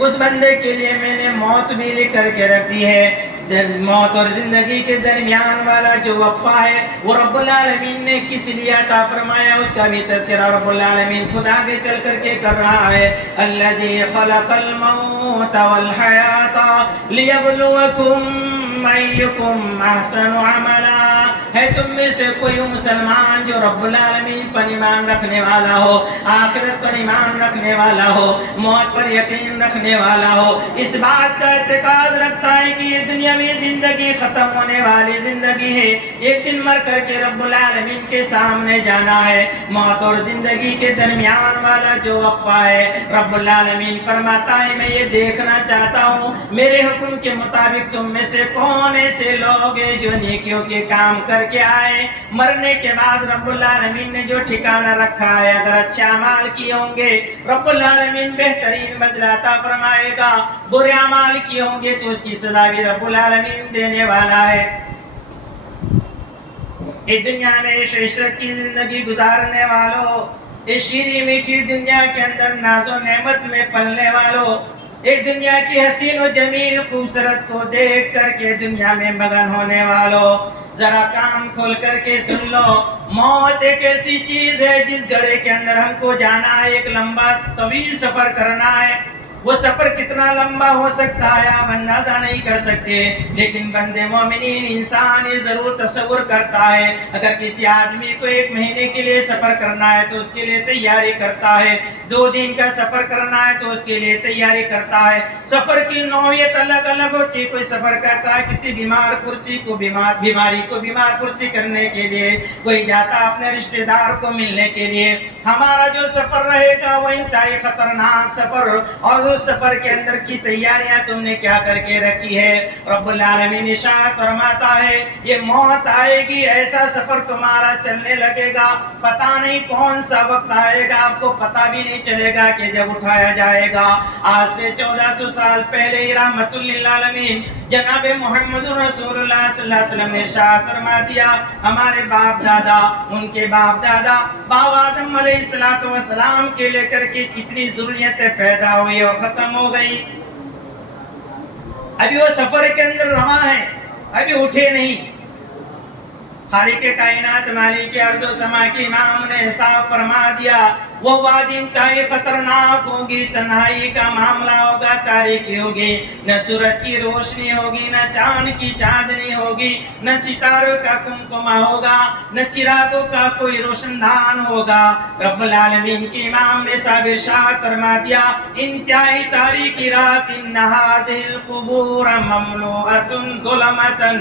اس بندے کے لیے میں نے موت بھی لکھ کر کے رکھ دی ہے۔ موت اور زندگی کے درمیان والا جو وقفہ ہے وہ رب العالمین نے کس لیے عطا فرمایا، اس کا بھی تذکرہ رب العالمین خود آگے چل کر کے کر رہا ہے۔ الذی خلق الموت والحیات لیبلوکم ایکم احسن عملا۔ ہے تم میں سے کوئی مسلمان جو رب العالمین پر ایمان رکھنے والا ہو، آخرت پر ایمان رکھنے والا ہو، موت پر یقین رکھنے والا ہو، اس بات کا اعتقاد رکھتا ہے کہ یہ دنیاوی زندگی ختم ہونے والی زندگی ہے، ایک دن مر کر کے رب العالمین کے سامنے جانا ہے۔ موت اور زندگی کے درمیان والا جو وقفہ ہے، رب العالمین فرماتا ہے میں یہ دیکھنا چاہتا ہوں میرے حکم کے مطابق تم میں سے کون ایسے لوگ ہیں جو نیکیوں کے کام کر کے آئے، مرنے کے بعد رب العالمین نے جو ٹھکانہ رکھا ہے، اگر اچھا اعمال کیے ہوں گے رب العالمین بہترین بدلہ عطا فرمائے گا، برے اعمال کیے ہوں گے تو اس کی سزا بھی رب العالمین دینے والا ہے۔ اس دنیا میں عیش و عشرت کی زندگی گزارنے والوں، اس شیریں میٹھی دنیا کے اندر ناز و نعمت میں پلنے والوں، ایک دنیا کی حسین و جمیل خوبصورت کو دیکھ کر کے دنیا میں مگن ہونے والوں، ذرا کان کھول کر کے سن لو، موت ایک ایسی چیز ہے جس گھڑے کے اندر ہم کو جانا ہے، ایک لمبا طویل سفر کرنا ہے۔ وہ سفر کتنا لمبا ہو سکتا ہے آپ اندازہ نہیں کر سکتے، لیکن بندے مومنین انسان یہ ضرور تصور کرتا ہے اگر کسی آدمی کو 1 مہینے کے لیے سفر کرنا ہے تو اس کے لیے تیاری کرتا ہے، 2 دن کا سفر کرنا ہے تو اس کے لیے تیاری کرتا ہے۔ سفر کی نوعیت الگ الگ ہوتی ہے، کوئی سفر کرتا ہے کسی بیماری کو بیمار پرسی کرنے کے لیے، کوئی جاتا اپنے رشتہ دار کو ملنے کے لیے۔ ہمارا جو سفر رہے گا وہ انتہائی خطرناک سفر، اور اس سفر کے اندر کی تیاریاں تم نے کیا کر کے رکھی ہے؟ رب العالمین ارشاد فرماتا ہے یہ موت آئے گی، ایسا سفر تمہارا چلنے لگے گا، پتہ نہیں کون سا وقت آئے گا، آپ کو پتہ بھی نہیں چلے گا کہ جب اٹھایا جائے گا۔ آج سے 1400 سال پہلے رحمت للعالمین جناب محمد رسول اللہ صلی اللہ علیہ وسلم نے ارشاد فرما دیا، ہمارے باپ دادا، ان کے باپ دادا، باپ آدم علیہ السلام کے لے کر کے کتنی ضروریتیں پیدا ہوئی اور ختم ہو گئی، ابھی وہ سفر کے اندر رواں ہیں، ابھی اٹھے نہیں۔ خالق کائنات مالک ارض و سما کے امام نے صاف فرما دیا وہ وادی انتہائی خطرناک ہوگی، تنہائی کا معاملہ ہوگا، تاریکی ہوگی، نہ سورج کی روشنی ہوگی، نہ چاند کی چاندنی ہوگی، نہ ستاروں کا کمکمہ ہوگا، نہ چراغوں کا کوئی روشن دان ہوگا۔ رب العالمین کی امام نے صاحب ارشاد فرما دیا انتہائی تاریکی رات، ان هذه القبور مملوءة ظلمة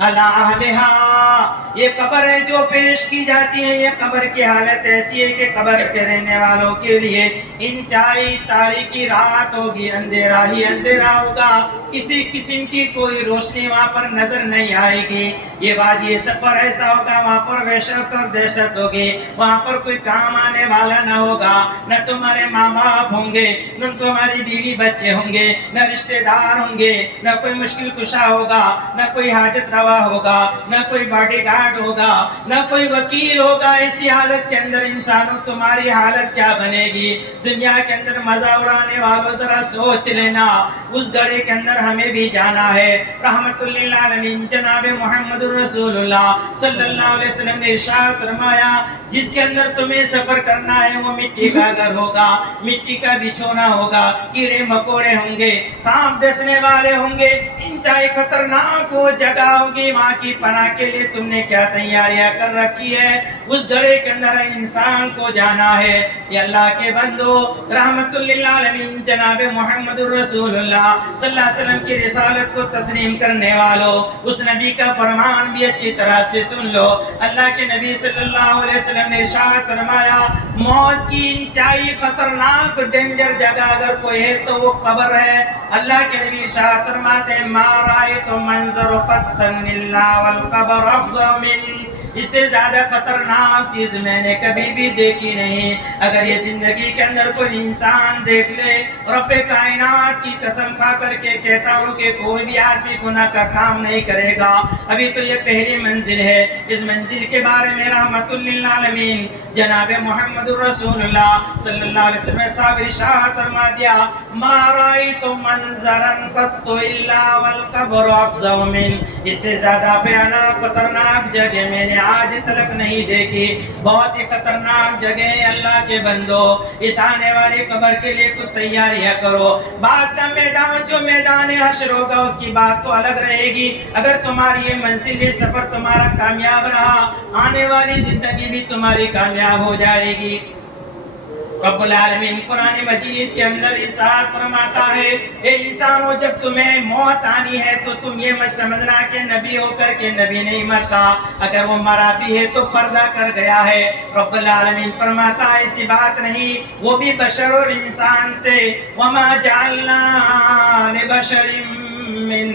علی اہلہا، یہ قبر ہے جو پیش کی جاتی ہے، یہ قبر کی حالت ایسی ہے کہ قبر کے رہنے والوں کے لیے انتہائی تاریکی رات ہوگی، اندھیرا ہی اندھیرا ہوگا، کسی قسم کی کوئی روشنی وہاں پر نظر نہیں آئے گی۔ یہ وادی سفر ایسا ہوگا وہاں پر وحشت اور دہشت ہوگی، وہاں پر کوئی کام آنے والا نہ ہوگا، نہ تمہارے ماں باپ ہوں گے، نہ تمہاری بیوی بچے ہوں گے، نہ رشتہ دار ہوں گے، نہ کوئی مشکل کشا ہوگا، نہ کوئی حاجت روا ہوگا، نہ کوئی باڈی گارڈ ہوگا، نہ کوئی وکیل ہوگا۔ ایسی حالت کے اندر انسانوں تمہاری حالت کیا بنے گی؟ دنیا کے اندر مزہ اڑانے والوں ذرا سوچ لینا، اس گھڑے کے اندر ہمیں بھی جانا ہے۔ رحمت للعالمین جناب محمد رسول اللہ صلی اللہ علیہ وسلم نے ارشاد فرمایا جس کے اندر تمہیں سفر کرنا ہے وہ مٹی کا گھر ہوگا، مٹی کا بچھونا ہوگا، کیڑے مکوڑے ہوں گے، سانپ ڈسنے والے ہوں گے، انتہائی خطرناک وہ جگہ ہوگی، وہاں کی پناہ کے لیے تم نے کیا تیاریاں کر رکھی ہے؟ اس گھڑے کے اندر انسان کو جانا ہے۔ یہ اللہ کے بندو، رحمت للعالمین جناب محمد رسول اللہ صلی اللہ علیہ وسلم کی رسالت کو تسلیم کرنے والوں، اس نبی کا فرمان بھی اچھی طرح سے سن لو۔ اللہ کے نبی صلی اللہ علیہ وسلم نے ارشاد فرمایا موت کی انتہائی خطرناک ڈینجر جگہ اگر کوئی ہے تو وہ قبر ہے۔ اللہ کے نبی ارشاد فرماتے ہیں ما رأیت منظر قط الا والقبر افظع من، اس سے زیادہ خطرناک چیز میں نے کبھی بھی دیکھی نہیں۔ اگر یہ زندگی کے اندر کوئی انسان دیکھ لے، رب کائنات کی قسم کھا کر کے کہتا ہوں کہ کوئی بھی آدمی گناہ کا کام نہیں کرے گا۔ ابھی تو یہ پہلی منزل ہے، اس منزل کے بارے میں رحمت للعالمین جناب محمد رسول اللہ صلی اللہ علیہ وسلم صاحب ارشاد فرما دیا ما رأیت رأيت منظرا قط إلا والقبر أفظع من، اس سے زیادہ بھیانک خطرناک جگہ میں نے آج تلک نہیں دیکھی. بہت ہی خطرناک جگہ ہے اللہ کے بندو. اس آنے والی قبر کے لیے کچھ تیاریاں کرو. بعد کا میدان جو میدان حشر ہوگا اس کی بات تو الگ رہے گی. اگر تمہاری یہ منزل یہ سفر تمہارا کامیاب رہا، آنے والی زندگی بھی تمہاری کامیاب ہو جائے گی. رب العالمین قرآن مجید کے اندر ارشاد فرماتا ہے اے انسانوں جب تمہیں موت آنی ہے تو تم یہ مت سمجھنا کہ نبی ہو کر کے نبی نہیں مرتا، اگر وہ مرا بھی ہے تو پردہ کر گیا ہے. رب العالمین فرماتا ہے ایسی بات نہیں، وہ بھی بشر اور انسان تھے. وما جعلنا لبشر من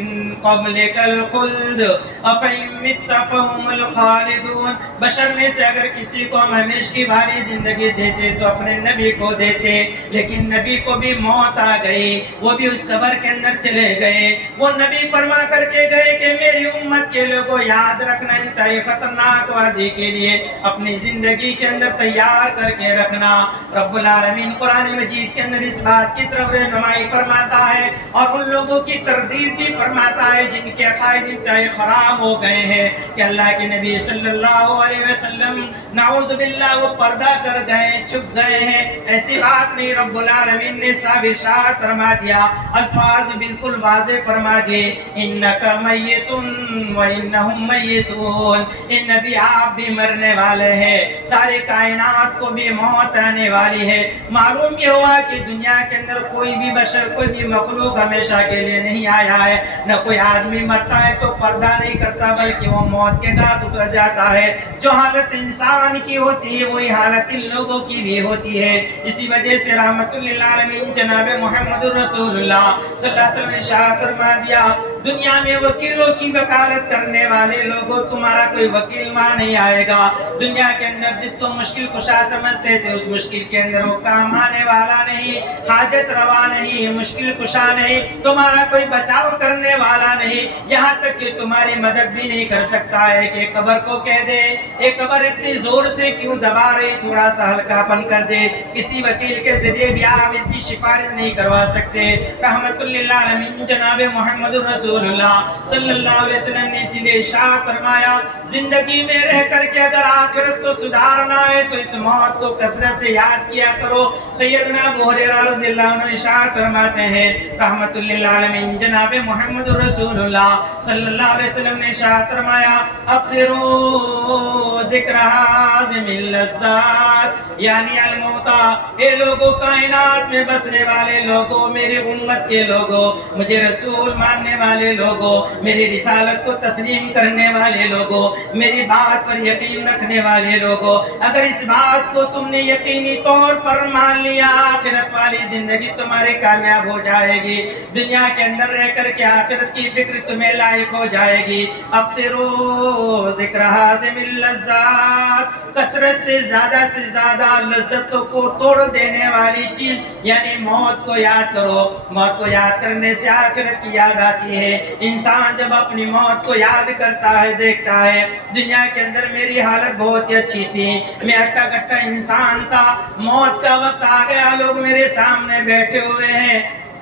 قبلک الخلد افإن مت فهم الخالدون. بشر میں سے اگر کسی کو ہم ہمیشہ والی زندگی دیتے تو اپنے نبی کو دیتے، لیکن نبی کو بھی موت آ گئی، وہ بھی اس قبر کے اندر چلے گئے. وہ نبی فرما کر کے گئے کہ میری امت کے لوگوں یاد رکھنا انتہائی خطرناک وعدے کے لیے اپنی زندگی کے اندر تیار کر کے رکھنا. رب العالمین قرآن مجید کے اندر اس بات کی طرف رہنمائی فرماتا ہے اور ان لوگوں کی تردید بھی فرماتا ہے جن کے عقائد انتہائی خراب ہو گئے ہیں کہ اللہ کے نبی صلی اللہ علیہ وسلم نعوذ باللہ وہ پردہ کر گئے، چھپ گئے ہیں. ایسی بات نہیں. رب العالمین نے صاحب ارشاد فرما دیا، الفاظ بالکل واضح فرما دیے، انک میت و انہم میتون. اے نبی آپ بھی مرنے والے ہیں، سارے کائنات کو بھی موت آنے والی ہے. معلوم یہ ہوا کہ دنیا کے اندر کوئی بھی بشر کوئی بھی مخلوق ہمیشہ کے لیے نہیں آیا ہے. نہ کوئی آدمی مرتا ہے تو پردہ نہیں کرتا بلکہ وہ موت کے گھاٹ اتر جاتا ہے. جو حالت انسان کی ہوتی ہے وہی حالت ان لوگوں کی بھی ہوتی ہے. اسی وجہ سے رحمت للعالمین جناب محمد رسول اللہ صلی اللہ علیہ وسلم نے ارشاد فرما دیا دنیا میں وکیلوں کی وکالت کرنے والے لوگوں تمہارا کوئی وکیل وہاں نہیں آئے گا. دنیا کے اندر جس کو مشکل کشا سمجھتے تھے اس مشکل کے اندر وہ کام آنے والا نہیں، حاجت روا نہیں، مشکل کشا نہیں، تمہارا کوئی بچاؤ کرنے والا نہیں، یہاں تک کہ تمہاری مدد بھی نہیں کر سکتا ہے کہ قبر کو کہہ دے اے قبر اتنی زور سے کیوں دبا رہی، تھوڑا سا ہلکا پن کر دے. کسی وکیل کے ذریعے بھی آپ اس کی سفارش نہیں کروا سکتے. رحمت للعالمین جناب محمد رسول اللہ صلی اللہ علیہ وسلم نے اسی لیے ارشاد فرمایا زندگی میں رہ کر کے اگر آخرت کو سدھارنا ہے تو اس موت کو کثرت سے یاد کیا کرو. سیدنا ابو ہریرہ رضی اللہ عنہ ارشاد فرماتے ہیں رحمت للعالمین جناب محمد رسول اللہ صلی اللہ علیہ وسلم نے ارشاد فرمایا اکثروا ذکر حازم اللذات یعنی الموتا. اے لوگوں کائنات میں بسنے والے لوگوں، میری امت کے لوگوں، مجھے رسول ماننے والے لوگوں، میری رسالت کو تسلیم کرنے والے لوگوں، میری بات پر یقین رکھنے والے لوگوں، اگر اس بات کو تم نے یقینی طور پر مان لیا آخرت والی زندگی تمہارے کامیاب ہو جائے گی. دنیا کے اندر رہ کر کے آخرت کی فکر تمہیں لائق ہو جائے گی. اکثروا ذکر حازم اللذات، کثرت سے زیادہ لذتوں کو توڑ دینے والی چیز یعنی موت کو یاد کرو. موت کو یاد کرنے سے آخرت کی یاد آتی ہے. انسان جب اپنی موت کو یاد کرتا ہے دیکھتا ہے دنیا کے اندر میری حالت بہت ہی اچھی تھی، میں ہٹا کٹا انسان تھا، موت کا وقت آ گیا، لوگ میرے سامنے بیٹھے ہوئے ہیں،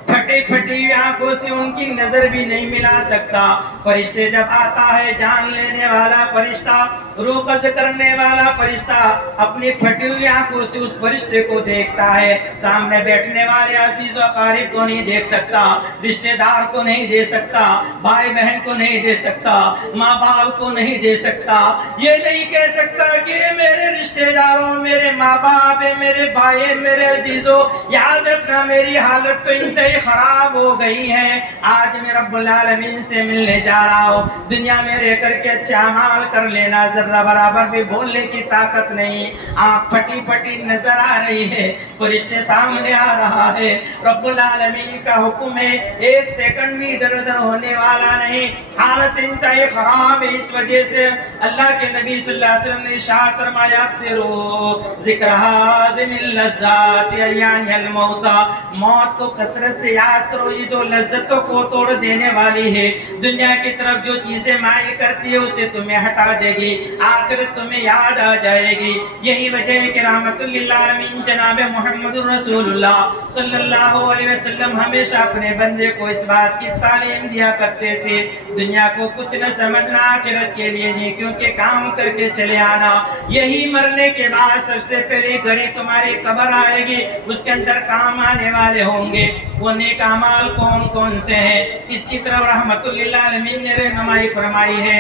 پھٹی پھٹی آنکھوں سے ان کی نظر بھی نہیں ملا سکتا. فرشتے جب آتا ہے جان لینے والا فرشتہ، روح قبض کرنے والا فرشتہ اپنی پھٹی ہوئی آنکھوں سے اس فرشتے کو دیکھتا ہے. سامنے بیٹھنے والے عزیز و اقارب کو نہیں دیکھ سکتا، رشتہ دار کو نہیں دے سکتا، بھائی بہن کو نہیں دے سکتا، ماں باپ کو نہیں دے سکتا. یہ نہیں کہہ سکتا کہ میرے رشتہ داروں، میرے ماں باپ، میرے بھائی، میرے عزیزوں، یاد رکھنا میری حالت تو انتہائی خراب ہو گئی ہے، آج میں رب العالمین سے ملنے جا رہا ہوں. دنیا میں رہ کر کے اچھے اعمال کر لینا، ذرہ برابر بھی بولنے کی طاقت نہیں، آنکھ پھٹی پھٹی نظر آ رہی ہے، فرشتے سامنے آ رہا ہے، رب العالمین کا حکم ہے، ایک سیکنڈ بھی ادھر ادھر ہونے والا نہیں، حالت انتہائی خراب ہے. اس وجہ سے اللہ کے نبی صلی اللہ علیہ وسلم نے ارشاد فرمایا اکثروا ذکر حازم اللذات یعنی الموتا، موت کو کثرت سے یاد کرو. یہ جو لذتوں کو توڑ دینے والی ہے، دنیا کی طرف جو چیزیں مائل کرتی ہے اسے تمہیں ہٹا دے گی. آخرت تمہیں یاد آ جائے گی۔ یہی وجہ ہے کہ رحمت للعالمین جناب محمد رسول اللہ صلی اللہ علیہ وسلم ہمیشہ اپنے بندے کو اس بات کی تعلیم دیا کرتے تھے، دنیا کو کچھ نہ سمجھنا، آخرت کے لیے نہیں، کیونکہ کام کر کے چلے آنا۔ یہی مرنے کے بعد سب سے پہلے گھڑی تمہاری قبر آئے گی، اس کے اندر کام آنے والے ہوں گے۔ وہ نیک اعمال کون کون سے ہیں، اس کی طرف رحمت للعالمین نے رہنمائی فرمائی ہے۔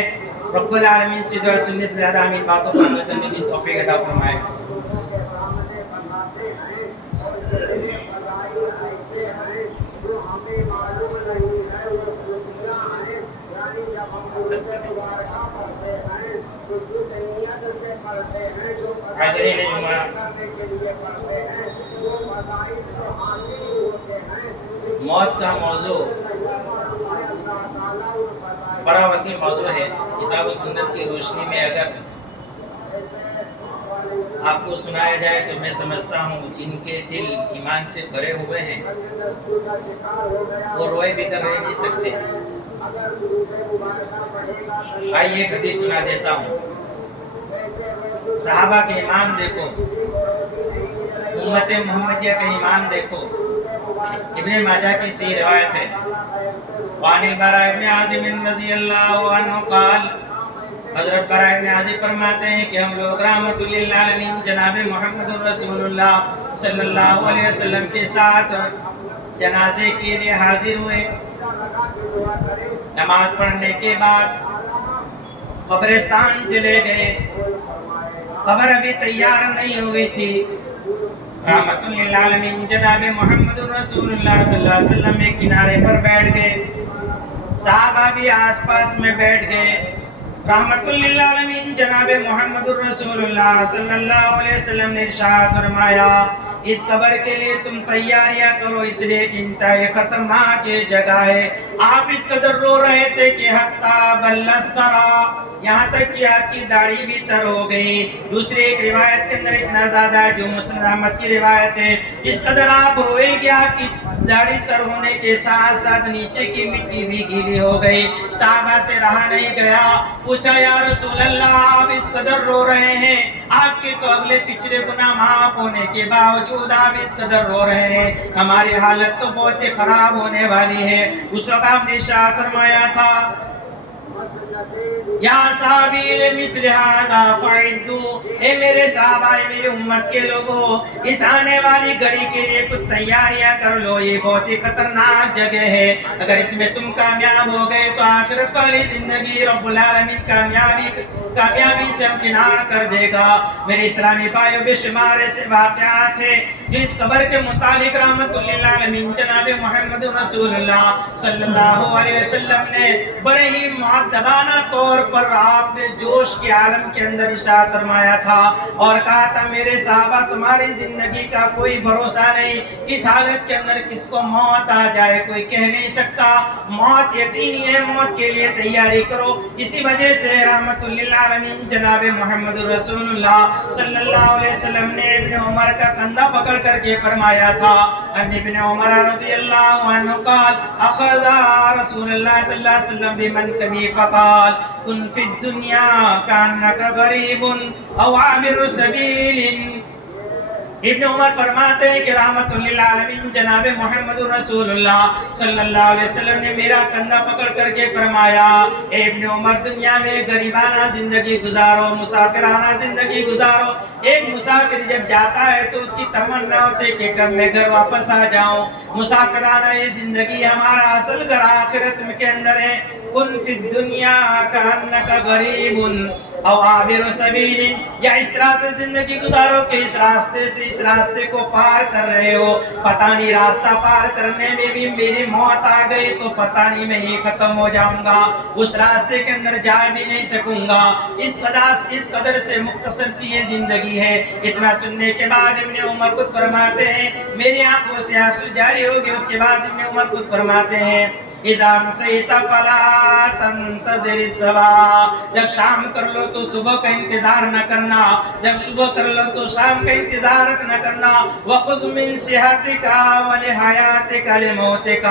رب العالمین سے دعا سننے سے زیادہ امین باتوں کو عمل کرنے کی توفیق عطا فرمائے۔ حاضرین جمعہ، موت کا موضوع بڑا وسیع موضوع ہے۔ کتاب و سنت کی روشنی میں اگر آپ کو سنایا جائے تو میں سمجھتا ہوں جن کے دل ایمان سے بھرے ہوئے ہیں وہ روئے بھی کر رہ نہیں سکتے۔ آئیے ایک حدیث سنا دیتا ہوں۔ صحابہ کے ایمان دیکھو، امت محمدیہ کا ایمان دیکھو۔ ابن ماجہ کی صحیح روایت ہے، وعن البراء ابن عازب رضی اللہ عنہ قال، حضرت براء ابن عازب فرماتے ہیں کہ ہم لوگ رحمت للعالمین جناب محمد رسول اللہ صلی اللہ علیہ وسلم کے ساتھ جنازے کے لیے حاضر ہوئے۔ نماز پڑھنے کے بعد قبرستان چلے گئے، قبر ابھی تیار نہیں ہوئی تھی۔ رحمت للعالمین جناب محمد رسول اللہ صلی اللہ علیہ وسلم ایک کنارے پر بیٹھ گئے، صحابہ بھی آس پاس میں بیٹھ گئے۔ رحمت للعالمین جناب محمد رسول اللہ صلی اللہ علیہ وسلم نے ارشاد فرمایا، اس قبر کے لیے تم تیاریاں کرو، اس لیے کہ انتہائی خطرناک یہ جگہ ہے۔ آپ اس قدر رو رہے تھے کہ حتی بلت ثرا، یہاں تک کہ آپ کی داڑھی بھی تر ہو گئی۔ دوسری ایک روایت کے اندر اتنا زیادہ ہے جو مسند احمد کی روایت ہے، اس قدر آپ روئے کہ آپ کی داڑھی تر ہونے کے ساتھ ساتھ نیچے کی مٹی بھی گیلی ہو گئی۔ صحابہ سے رہا نہیں گیا، پوچھا یا رسول اللہ آپ اس قدر رو رہے ہیں، آپ کے تو اگلے پچھلے گناہ معاف ہونے کے باوجود آپ اس قدر رو رہے ہیں، ہماری حالت تو بہت ہی خراب ہونے والی ہے۔ اس وقت آپ نے ارشاد فرمایا تھا، یا صحابی لمثل ھذا فاعدوا، اے میرے صحابہ، اے میری امت کے لوگوں، اس آنے والی گھڑی کے لیے کچھ تیاریاں کر لو، یہ بہت ہی خطرناک جگہ ہے۔ اگر اس میں تم کامیاب ہو گئے تو آخرت والی زندگی رب العالمین کامیابی سے امکنار کر دے گا۔ میرے اسلامی بھائیوں، بے شمار ایسے واقعات ہیں جو اس قبر کے متعلق رحمت للعالمین جناب محمد رسول اللہ صلی اللہ علیہ وسلم نے بڑے ہی مؤدبانہ طور پر آپ نے جوش کے عالم کے اندر ارشاد فرمایا تھا اور کہا تھا، میرے صحابہ تمہاری زندگی کا کوئی بھروسہ نہیں، کس حالت کے اندر کس کو موت آ جائے کوئی کہہ نہیں سکتا، موت یقینی ہے، موت کے لیے تیاری کرو۔ اسی وجہ سے رحمت للعالمین جناب محمد رسول اللہ صلی اللہ علیہ وسلم نے ابن عمر کا کندھا پکڑ کر کے فرمایا تھا، ان ابن عمر رضی اللہ عنہ قال، اخذ رسول اللہ صلی اللہ علیہ وسلم بمنکبی فقال، کن فی الدنیا کانک غریب او عابر سبیل۔ ابن عمر فرماتے ہیں کہ رحمت للعالمین جناب محمد رسول اللہ صلی اللہ علیہ وسلم نے میرا کندھا پکڑ کر کے فرمایا، اے ابن عمر، دنیا میں غریبانہ زندگی گزارو، مسافرانہ زندگی گزارو۔ ایک مسافر جب جاتا ہے تو اس کی تمنا ہوتی ہے کہ کب میں گھر واپس آ جاؤں۔ مسافرانہ یہ زندگی ہمارا اصل گھر آخرت کے اندر ہے۔ کن فی الدنیا کانک غریب او عابر سبیل، یا اس طرح سے زندگی گزارو کہ اس راستے سے اس راستے کو پار کر رہے ہو، پتہ نہیں راستہ پار کرنے میں بھی میری موت آ گئی تو پتہ نہیں میں ہی ختم ہو جاؤں گا، اس راستے کے اندر جا بھی نہیں سکوں گا۔ اس قدر سے مختصر سی یہ زندگی ہے۔ اتنا سننے کے بعد ابن عمر خود فرماتے ہیں، میری آنکھوں سے آنسو جاری ہو گئے۔ اس کے بعد ابن عمر خود فرماتے ہیں، اذا مسیت فلا تنتظر الصباح، جب شام کر لو تو صبح کا انتظار نہ کرنا، جب صبح کر لو تو شام کا انتظار نہ کرنا۔ وخذ من صحتک ولحیاتک لموتک،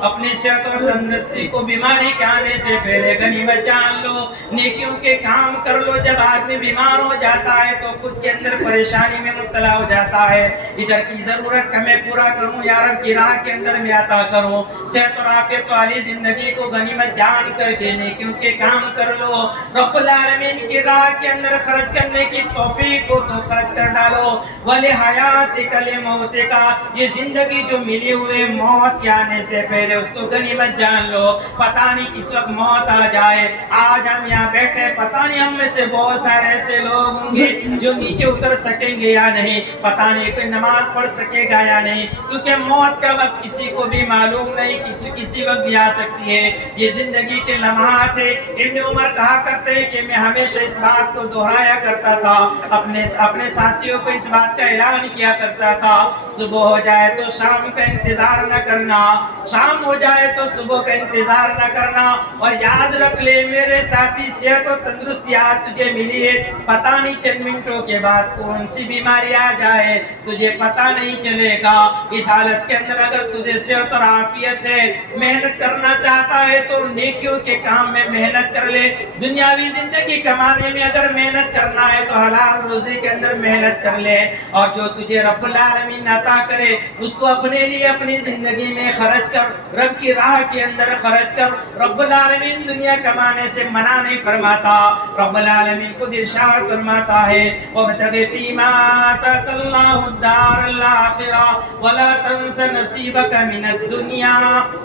اپنی صحت اور تندرستی کو بیماری کے آنے سے پہلے غنیمت جان لو، نیکیوں کے کام کر لو۔ جب آدمی بیمار ہو جاتا ہے تو خود کے اندر پریشانی میں مبتلا ہو جاتا ہے، ادھر کی ضرورت کا میں پورا کروں یا رب کی راہ کے اندر میں عطا کروں۔ صحت اور عافیت والی زندگی کو غنیمت جان کر کے نیکیوں کے کام کر لو، رب العالمین کی راہ کے اندر خرچ کرنے کی توفیق کو تو خرچ کر ڈالو۔ وَلِحَيَاتِكَ لِمَوْتِكَ، یہ زندگی جو ملی ہوئے موت کے آنے سے پہلے اس کو غنیمت جان لو، پتہ نہیں کس وقت موت آ جائے۔ آج ہم یہاں بیٹھے، پتہ نہیں ہم میں سے بہت سارے ایسے لوگ ہوں گے جو نیچے اتر سکیں گے یا نہیں، پتہ نہیں کوئی نماز پڑھ سکے گا یا نہیں، کیونکہ موت کا وقت کسی کو بھی معلوم نہیں، کسی وقت بھی آ سکتی ہے۔ یہ زندگی کے لمحات ہیں۔ ابن عمر کہا کرتے ہیں کہ میں ہمیشہ اس بات کو دہرایا کرتا تھا، اپنے ساتھیوں کو اس بات کا اعلان کیا کرتا تھا، صبح ہو جائے تو شام کا انتظار نہ کرنا، شام ہو جائے تو صبح کا انتظار نہ کرنا، اور یاد رکھ لے میرے ساتھی، صحت و تندرستی آج تجھے ملی ہے، پتہ نہیں چند منٹوں کے بعد کون سی بیماری آ جائے تجھے پتہ نہیں چلے گا۔ اس حالت کے اندر اگر تجھے صحت اور عافیت ہے، محنت کرنا چاہتا ہے تو نیکیوں کے کام میں محنت کر لے، دنیاوی زندگی کمانے میں اگر محنت کرنا ہے تو حلال روزی کے اندر محنت کر لے، اور جو تجھے رب العالمین عطا کرے اس کو اپنے لیے اپنی زندگی میں خرچ کر، رب کی راہ کے اندر خرچ کر۔ رب العالمین دنیا کمانے سے منع نہیں فرماتا، رب العالمین خود ارشاد فرماتا ہے وَابْتَغِ فِيمَا آتَاكَ اللَّهُ الدَّارَ الْآخِرَةَ وَلَا تَنْسَ نَصِيبَكَ مِنَ الدُّنْيَا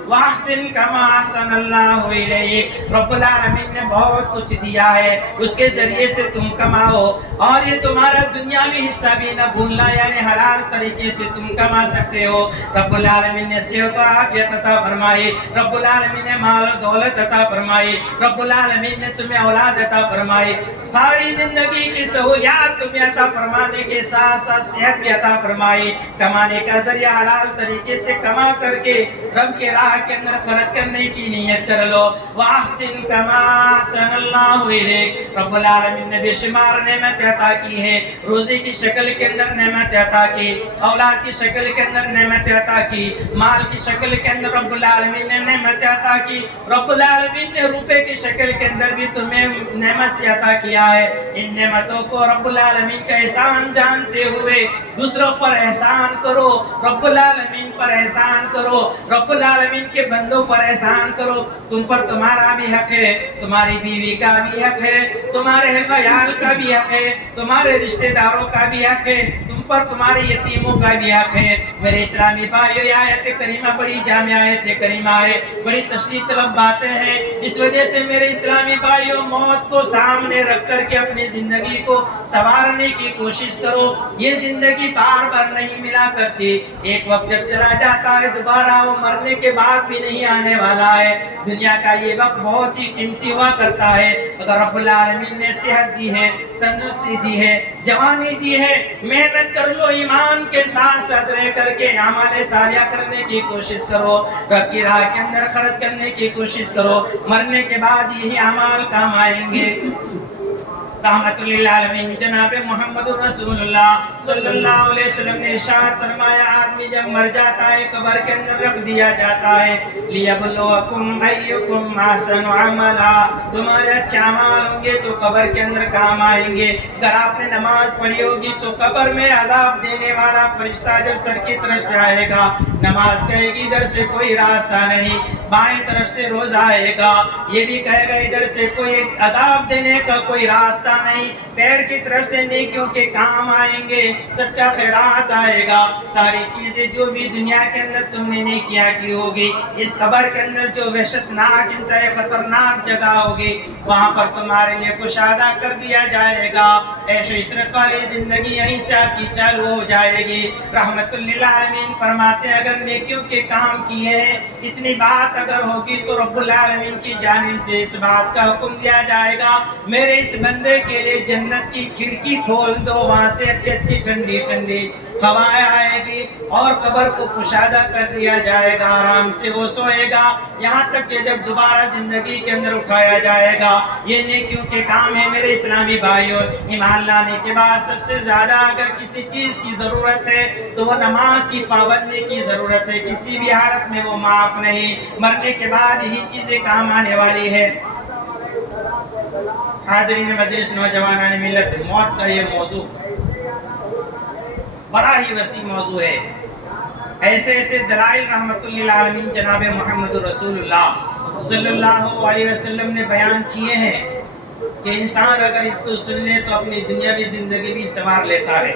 وَأَحْسِنْ كَمَا أَحْسَنَ اللَّهُ إِلَيْكَ۔ رب العالمین نے بہت کچھ دیا ہے، اس کے ذریعے سے تم کماؤ، اور یہ تمہارا دنیاوی حصہ بھی نہ بھولنا، یعنی حلال طریقے سے تم کما سکتے ہو۔ رب العالمین نے صحت و عافیت عطا فرمائی، رب العالمین نے مال و دولت عطا فرمائی، رب العالمین نے تمہیں اولاد عطا فرمائی، ساری زندگی کی سہولیات تمہیں عطا فرمانے کے ساتھ ساتھ صحت بھی عطا فرمائی۔ کمانے کا ذریعہ حلال طریقے سے کما کر کے رب کے راہ کے اندر خرچ کرنے کی نیت کر لو۔ وَأَحْسِنْ كَمَا أَحْسَنَ اللَّهُ إِلَيْكَ، رب العالمین نے بے شمار نعمت عطا کی ہے، روزی کی شکل کے اندر نعمت عطا کی، اولاد کی شکل کے اندر نعمت عطا کی، مال کی شکل کے اندر رب العالمین نے نعمت عطا کی، رب العالمین نے روپے کی شکل کے اندر بھی تمہیں نعمت سے عطا کیا ہے۔ ان نعمتوں کو رب العالمین کا احسان جانتے ہوئے دوسروں پر احسان کرو، رب العالمین پر احسان کرو، رب العالمین کے بندوں پر احسان کرو۔ تم پر تمہارا بھی حق ہے، تمہاری بیوی کا بھی حق ہے، تمہارے اہل وعیال کا بھی حق ہے، تمہارے رشتہ داروں کا بھی حق ہے، تم پر تمہارے یتیموں کا بھی حق ہے۔ میرے اسلامی بھائیو، یہ آیت کریمہ بڑی جامع آیت کریمہ ہے، بڑی تشریح طلب باتیں ہیں، اس وجہ سے میرے اسلامی بھائیو موت کو سامنے رکھ کر کے اپنی زندگی کو سنوارنے کی کوشش کرو۔ یہ زندگی بار بار نہیں ملا کرتی، ایک وقت جب چلا جاتا ہے دوبارہ وہ مرنے کے بعد بھی نہیں آنے والا ہے۔ دنیا کا یہ وقت بہت ہی قیمتی ہوا کرتا ہے، اگر رب العالمین نے صحت دی ہے، تندرستی دی ہے، جوانی دی ہے، محنت کر لو، ایمان کے ساتھ ساتھ رہ کر کے اعمال صالحہ کرنے کی کوشش کرو، رب کی راہ کے اندر خرچ کرنے کی کوشش کرو، مرنے کے بعد یہی اعمال کام آئیں گے۔ رحمت للعالمین جناب محمد رسول اللہ صلی اللہ علیہ وسلم نے ارشاد فرمایا، آدمی جب مر جاتا ہے قبر کے اندر رکھ دیا جاتا ہے، لیبلوکم ایکم احسن عملا، تمہارے اچھے اعمال ہوں گے تو قبر کے اندر کام آئیں گے۔ اگر آپ نے نماز پڑھی ہوگی تو قبر میں عذاب دینے والا فرشتہ جب سر کی طرف سے آئے گا، نماز کہے گی ادھر سے کوئی راستہ نہیں، بائیں طرف سے روز آئے گا، یہ بھی کہے گا ادھر سے کوئی عذاب دینے کا کوئی راستہ نہیں، پیر کی طرف سے نیکیوں کے کام آئیں گے، صدقہ خیرات آئے گا، ساری چیزیں جو بھی دنیا کے اندر تم نے نیکیاں کی ہوگی، اس قبر کے اندر جو وحشتناک انتہائی خطرناک جگہ ہوگی وہاں پر تمہارے لیے کشادہ کر دیا جائے گا، عیش و عشرت والی زندگی یہیں سے آپ کی چالو ہو جائے گی۔ رحمت للعالمین فرماتے ہیں اگر نیکیوں کے کام کیے ہیں، اتنی بات اگر ہوگی تو رب العالمین کی جانب سے اس بات کا حکم دیا جائے گا، میرے اس بندے کے لیے جنت کی کھڑکی کھول دو، وہاں سے اچھی اچھی ٹھنڈی ٹھنڈی ہوائیں آئے گی اور قبر کو کشادہ کر دیا جائے گا، آرام سے وہ سوئے گا یہاں تک کہ جب دوبارہ زندگی کے اندر اٹھایا جائے گا۔ یہ نیکیوں کے کام ہے میرے اسلامی بھائیوں۔ ایمان لانے کے بعد سب سے زیادہ اگر کسی چیز کی ضرورت ہے تو وہ نماز کی پابندی کی ضرورت ہے، کسی بھی حالت میں وہ معاف نہیں، مرنے کے بعد یہی چیزیں کام آنے والی ہے۔ حاضرین مجلس، نوجوانان ملت، موت کا یہ موضوع بڑا ہی وسیع موضوع ہے۔ ایسے ایسے دلائل رحمت للعالمین جناب محمد رسول اللہ صلی اللہ علیہ وسلم نے بیان کیے ہیں کہ انسان اگر اس کو سن لے تو اپنی دنیاوی زندگی بھی سنوار لیتا ہے،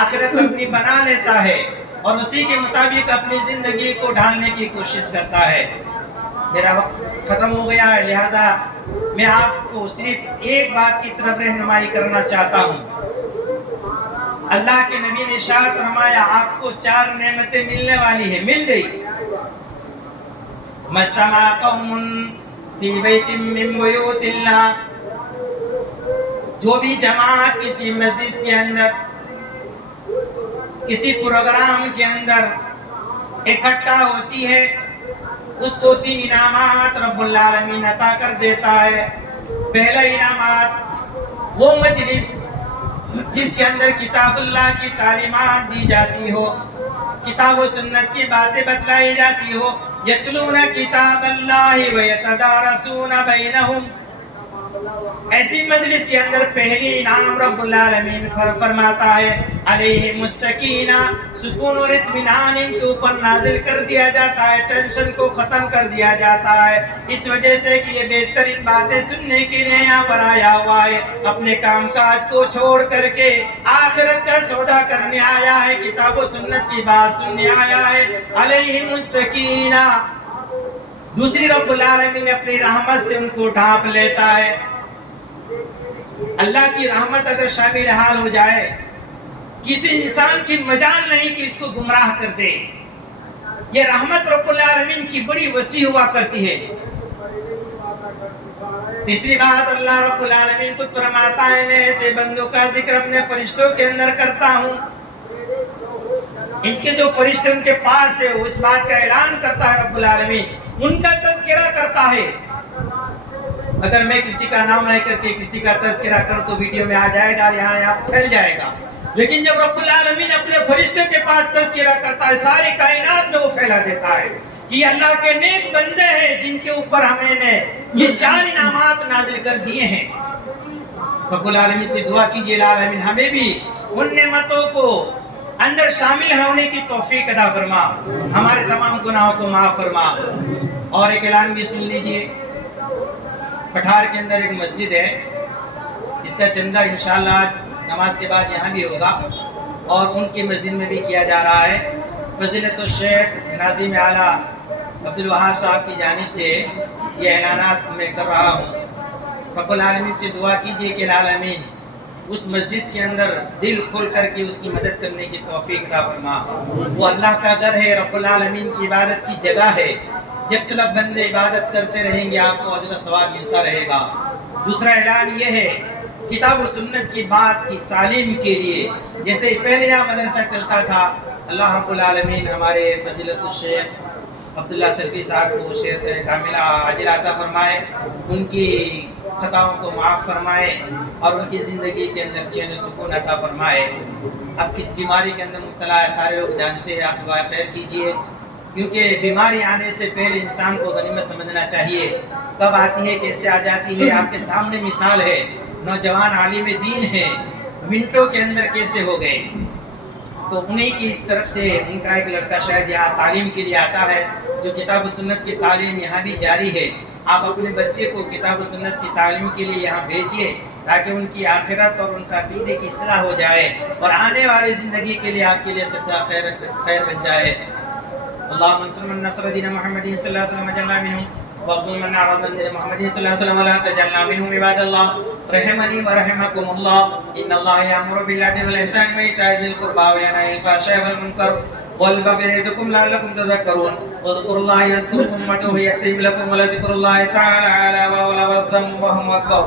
آخرت اپنی بنا لیتا ہے اور اسی کے مطابق اپنی زندگی کو ڈھالنے کی کوشش کرتا ہے۔ میرا وقت ختم ہو گیا ہے، لہذا میں آپ کو صرف ایک بات کی طرف رہنمائی کرنا چاہتا ہوں۔ اللہ کے نبی نے ارشاد فرمایا آپ کو 4 نعمتیں ملنے والی ہیں، مل گئی۔ مجتمع قوم فی بیت من بیوت اللہ، جو بھی جماعت کسی مسجد کے اندر، کسی پروگرام کے اندر اکٹھا ہوتی ہے، اس کو 3 انعامات رب العالمین عطا کر دیتا ہے۔ پہلا انعامات وہ مجلس جس کے اندر کتاب اللہ کی تعلیمات دی جاتی ہو، کتاب و سنت کی باتیں بتلائی جاتی ہو، یتلون کتاب اللہ ویتدارسون بینہم، ایسی مجلس کے اندر پہلی انعام رب العالمین فرماتا ہے علیہم السکینہ، سکون اور اطمینان ان کے اوپر نازل کر دیا جاتا ہے، ٹینشن کو ختم کر دیا جاتا ہے، اس وجہ سے کہ یہ بہترین باتیں سننے کے لیے یہاں پر آیا ہوا ہے، اپنے کام کاج کو چھوڑ کر کے آخرت کا سودا کرنے آیا ہے، کتاب و سنت کی بات سننے آیا ہے، علیہم السکینہ۔ دوسری رب العالمین اپنی رحمت سے ان کو ڈھانپ لیتا ہے۔ اللہ کی رحمت اگر شامل حال ہو جائے، کسی انسان کی مجال نہیں کہ اس کو گمراہ کر دے۔ یہ رحمت رب العالمین کی بڑی وسیع ہوا کرتی ہے۔ تیسری بات اللہ رب العالمین خود فرماتا ہے میں ایسے بندوں کا ذکر اپنے فرشتوں کے اندر کرتا ہوں، ان کے جو فرشتے ان کے پاس ہے وہ اس بات کا اعلان کرتا ہے رب العالمین، ان کا تذکرہ کرتا ہے۔ اگر میں کسی کا نام لے کر کے کسی کا تذکرہ کروں تو ویڈیو میں آ جائے گا، یہاں پھیل جائے گا، لیکن جب رب العالمین اپنے فرشتے کے پاس تذکرہ کرتا ہے ساری کائنات میں وہ پھیلا دیتا ہے کہ یہ اللہ کے نیک بندے ہیں جن کے اوپر ہمیں نے یہ 4 انعامات نازل کر دیے ہیں۔ رب العالمین سے دعا کیجئے العالمین ہمیں بھی ان نعمتوں کو اندر شامل ہونے کی توفیق عطا فرما، ہمارے تمام گناہوں کو معاف فرما۔ اور ایک اعلان بھی سن لیجئے، پٹھار کے اندر ایک مسجد ہے، اس کا چندہ انشاءاللہ نماز کے بعد یہاں بھی ہوگا اور ان کی مسجد میں بھی کیا جا رہا ہے۔ فضیلت الشیخ ناظم اعلیٰ عبدالوہاب صاحب کی جانب سے یہ اعلانات میں کر رہا ہوں۔ رب العالمین سے دعا کیجئے کہ العالمین اس مسجد کے اندر دل کھول کر کے اس کی مدد کرنے کی توفیق عطا فرما۔ وہ اللہ کا گھر ہے، رب العالمین کی عبادت کی جگہ ہے، جب تک بندے عبادت کرتے رہیں گے آپ کو اجر و ثواب ملتا رہے گا۔ دوسرا اعلان یہ ہے کتاب و سنت کی بات کی تعلیم کے لیے، جیسے پہلے یہاں مدرسہ چلتا تھا، اللہ رب العالمین ہمارے فضیلت الشیخ عبداللہ سلفی صاحب کو صحت کاملہ اجر عطا فرمائے، ان کی خطاؤں کو معاف فرمائے اور ان کی زندگی کے اندر چین و سکون عطا فرمائے۔ اب کس بیماری کے اندر مبتلا ہے سارے لوگ جانتے ہیں، آپ دعا خیر کیجئے، کیونکہ بیماری آنے سے پہلے انسان کو غنیمت سمجھنا چاہیے، کب آتی ہے کیسے آ جاتی ہے۔ آپ کے سامنے مثال ہے، نوجوان عالم دین ہے، منٹوں کے اندر کیسے ہو گئے۔ تو انہی کی طرف سے ان کا ایک لڑکا شاید یہاں تعلیم کے لیے آتا ہے، جو کتاب و سنت کی تعلیم یہاں بھی جاری ہے۔ آپ اپنے بچے کو کتاب و سنت کی تعلیم کے لیے یہاں بھیجیے تاکہ ان کی آخرت اور ان کا عقیدے کی اصلاح ہو جائے اور آنے والی زندگی کے لیے آپ کے لیے سب کا خیر بن جائے۔ اللهم انصر من نصر دين محمد صلى الله عليه وسلم وجعلنا منهم واغفر من اعرض عن دين محمد صلى الله عليه وسلم ولا تجعلنا منهم عباد الله رحمني ورحمكم الله ان الله يأمر بالعدل والإحسان وإيتاء ذي القربى وينهى عن الفحشاء والمنكر والبغي يعظكم لعلكم تذكرون واذكروا الله يذكركم وادعوه يستجب لكم ولذكر الله تعالى أعلى وأولى والذنب وهم أكبر